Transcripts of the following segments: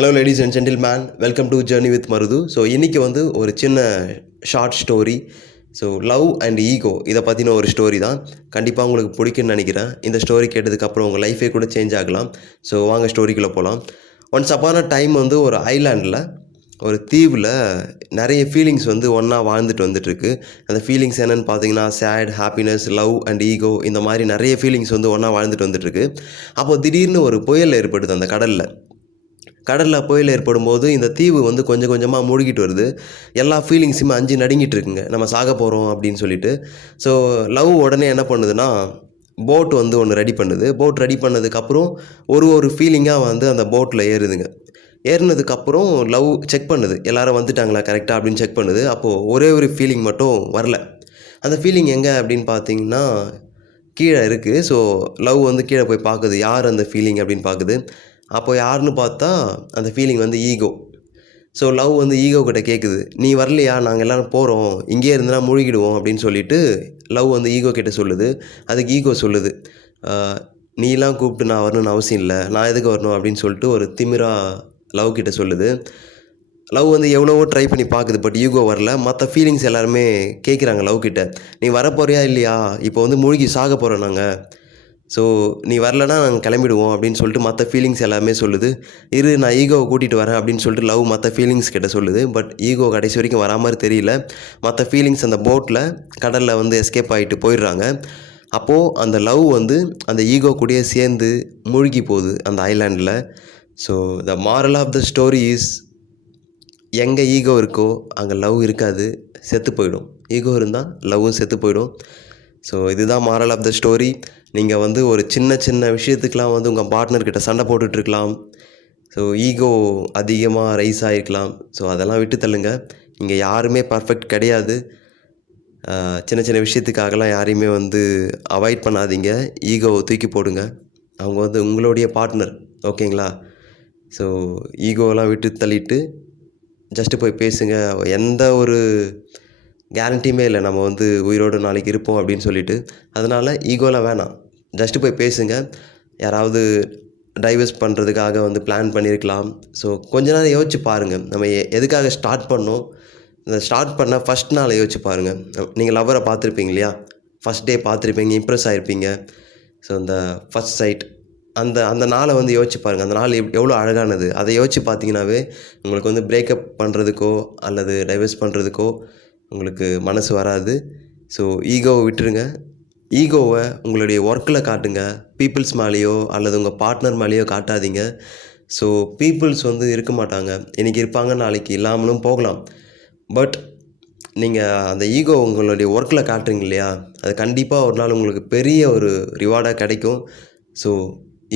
Hello ladies and gentlemen, welcome to journey with Marudhu. So இன்றைக்கி வந்து ஒரு சின்ன short story. So love and ego இதை பற்றின ஒரு ஸ்டோரி தான். கண்டிப்பாக உங்களுக்கு பிடிக்குன்னு நினைக்கிறேன். இந்த ஸ்டோரி கேட்டதுக்கப்புறம் உங்கள் லைஃபே கூட சேஞ்ச் ஆகலாம். ஸோ வாங்க ஸ்டோரிக்குள்ளே போகலாம். ஒன்ஸ் அப்பான டைம் வந்து ஒரு ஐலாண்டில், ஒரு தீவில் நிறைய ஃபீலிங்ஸ் வந்து ஒன்றா வாழ்ந்துட்டு வந்துட்டுருக்கு. அந்த ஃபீலிங்ஸ் என்னென்னு பார்த்தீங்கன்னா sad, happiness, love and ego, இந்த மாதிரி நிறைய ஃபீலிங்ஸ் வந்து ஒன்றா வாழ்ந்துட்டு வந்துட்டுருக்கு. அப்போது திடீர்னு ஒரு புயல் ஏற்படுது அந்த கடலில் புயல் ஏற்படும்போது இந்த தீவு வந்து கொஞ்சம் கொஞ்சமாக மூழ்கிட்டு வருது. எல்லா ஃபீலிங்ஸுமே அஞ்சு நடுங்கிட்டு இருக்குங்க, நம்ம சாக போகிறோம் அப்படின்னு சொல்லிட்டு. ஸோ லவ் உடனே என்ன பண்ணுதுன்னா, போட் வந்து ஒன்று ரெடி பண்ணுது. போட் ரெடி பண்ணதுக்கப்புறம் ஒரு ஃபீலிங்காக வந்து அந்த போட்டில் ஏறுதுங்க. ஏறினதுக்கப்புறம் லவ் செக் பண்ணுது, எல்லோரும் வந்துட்டாங்களா கரெக்டாக அப்படின்னு செக் பண்ணுது. அப்போது ஒரே ஒரு ஃபீலிங் மட்டும் வரல. அந்த ஃபீலிங் எங்கே அப்படின்னு பார்த்தீங்கன்னா கீழே இருக்குது. ஸோ லவ் வந்து கீழே போய் பார்க்குது, யார் அந்த ஃபீலிங் அப்படின்னு பார்க்குது. அப்போ யாருன்னு பார்த்தா அந்த ஃபீலிங் வந்து ஈகோ. ஸோ லவ் வந்து ஈகோ கிட்ட கேட்குது, நீ வரலையா, நாங்கள் எல்லோரும் போகிறோம், இங்கேயே இருந்துனா மூழ்கிடுவோம் அப்படின்னு சொல்லிட்டு லவ் வந்து ஈகோ கிட்ட சொல்லுது. அதுக்கு ஈகோ சொல்லுது, நீலாம் கூப்பிட்டு நான் வரணும்னு அவசியம் இல்லை, நான் எதுக்கு வரணும் அப்படின்னு சொல்லிட்டு ஒரு திமிரா லவ் கிட்ட சொல்லுது. லவ் வந்து எவ்வளவோ ட்ரை பண்ணி பார்க்குது, பட் ஈகோ வரல. மற்ற ஃபீலிங்ஸ் எல்லாருமே கேட்குறாங்க லவ் கிட்ட, நீ வரப்போறியா இல்லையா, இப்போ வந்து மூழ்கி சாக போகிறோம் நாங்கள், ஸோ நீ வரலன்னா நாங்கள் கிளம்பிடுவோம் அப்படின்னு சொல்லிட்டு மற்ற ஃபீலிங்ஸ் எல்லாமே சொல்லுது. நான் ஈகோவை கூட்டிகிட்டு வரேன் அப்படின்னு சொல்லிட்டு லவ் மற்ற ஃபீலிங்ஸ் கிட்ட சொல்லுது. பட் ஈகோ கடைசி வரைக்கும் வரா மாதிரி தெரியல. மற்ற ஃபீலிங்ஸ் அந்த போட்டில் கடலில் வந்து எஸ்கேப் ஆகிட்டு போயிடுறாங்க. அப்போது அந்த லவ் வந்து அந்த ஈகோ கூடயே சேர்ந்து மூழ்கி போகுது அந்த ஐலாண்டில். So the moral of the story is, எங்கே ஈகோ இருக்கோ அங்கே லவ் இருக்காது, செத்து போயிடும். ஈகோ இருந்தால் லவ்வும் செத்து போயிடும். ஸோ இதுதான் மாரல் ஆஃப் த ஸ்டோரி. நீங்கள் வந்து ஒரு சின்ன சின்ன விஷயத்துக்கெலாம் வந்து உங்கள் பார்ட்னர்கிட்ட சண்டை போட்டுட்ருக்கலாம். ஸோ ஈகோ அதிகமாக ரைஸ் ஆகிருக்கலாம். ஸோ அதெல்லாம் விட்டு தள்ளுங்க. இங்கே யாருமே பர்ஃபெக்ட் கிடையாது. சின்ன சின்ன விஷயத்துக்காகலாம் யாரையுமே வந்து அவாய்ட் பண்ணாதீங்க. ஈகோவை தூக்கி போடுங்க. அவங்க வந்து உங்களுடைய பார்ட்னர், ஓகேங்களா? ஸோ ஈகோவெல்லாம் விட்டு தள்ளிட்டு ஜஸ்ட்டு போய் பேசுங்க. எந்த ஒரு கேரண்டியுமே இல்லை நம்ம வந்து உயிரோடு நாளைக்கு இருப்போம் அப்படின்னு சொல்லிட்டு. அதனால் ஈகோலாம் வேணாம், ஜஸ்ட்டு போய் பேசுங்க. யாராவது டைவர்ஸ் பண்ணுறதுக்காக வந்து பிளான் பண்ணியிருக்கலாம். ஸோ கொஞ்ச நேரம் யோசிச்சு பாருங்கள், நம்ம எதுக்காக ஸ்டார்ட் பண்ணோம். இந்த ஸ்டார்ட் பண்ண ஃபஸ்ட் நாளை யோசிச்சு பாருங்கள். நீங்கள் லவ்வரை பார்த்துருப்பீங்க இல்லையா, ஃபஸ்ட் டே பார்த்துருப்பீங்க, இம்ப்ரெஸ் ஆகிருப்பீங்க. ஸோ இந்த ஃபஸ்ட் சைட், அந்த நாளை வந்து யோசிச்சு பாருங்கள். அந்த நாள் எவ்வளோ அழகானது. அதை யோசிச்சு பார்த்தீங்கன்னாவே உங்களுக்கு வந்து பிரேக்கப் பண்ணுறதுக்கோ அல்லது டைவர்ஸ் பண்ணுறதுக்கோ உங்களுக்கு மனசு வராது. ஸோ ஈகோவை விட்டுருங்க. ஈகோவை உங்களுடைய ஒர்க்கில் காட்டுங்க. பீப்புள்ஸ் மேலேயோ அல்லது உங்கள் பார்ட்னர் மேலேயோ காட்டாதீங்க. ஸோ பீப்புள்ஸ் வந்து இருக்க மாட்டாங்க, இன்றைக்கி இருப்பாங்க, நாளைக்கு இல்லாமலும் போகலாம். பட் நீங்கள் அந்த ஈகோ உங்களுடைய ஒர்க்கில் காட்டுறீங்க இல்லையா, அது கண்டிப்பாக ஒரு நாள் உங்களுக்கு பெரிய ஒரு ரிவார்டாக கிடைக்கும். ஸோ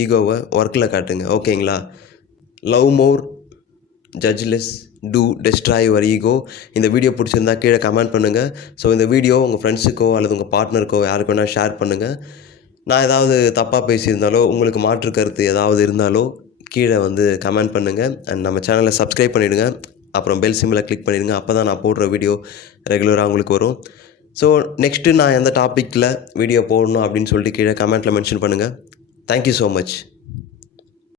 ஈகோவை ஒர்க்கில் காட்டுங்க, ஓகேங்களா? Love more, judge less, to destroy your ego. இந்த வீடியோ பிடிச்சிருந்தா கீழே கமெண்ட் பண்ணுங்கள். ஸோ இந்த வீடியோ உங்கள் ஃப்ரெண்ட்ஸுக்கோ அல்லது உங்கள் பார்ட்னருக்கோ யாருக்கு வேணால் ஷேர் பண்ணுங்கள். நான் ஏதாவது தப்பாக பேசியிருந்தாலோ, உங்களுக்கு மாற்று கருத்து ஏதாவது இருந்தாலோ கீழே வந்து கமெண்ட் பண்ணுங்கள். அண்ட் நம்ம சேனலை சப்ஸ்கிரைப் பண்ணிவிடுங்க. அப்புறம் பெல் சிம்மில் கிளிக் பண்ணிடுங்க. அப்போ தான் நான் போடுற வீடியோ ரெகுலராக உங்களுக்கு வரும். ஸோ நெக்ஸ்ட்டு நான் எந்த டாப்பிக்கில் வீடியோ போடணும் அப்படின்னு சொல்லிட்டு கீழே கமெண்ட்டில் மென்ஷன் பண்ணுங்கள். Thank you so much.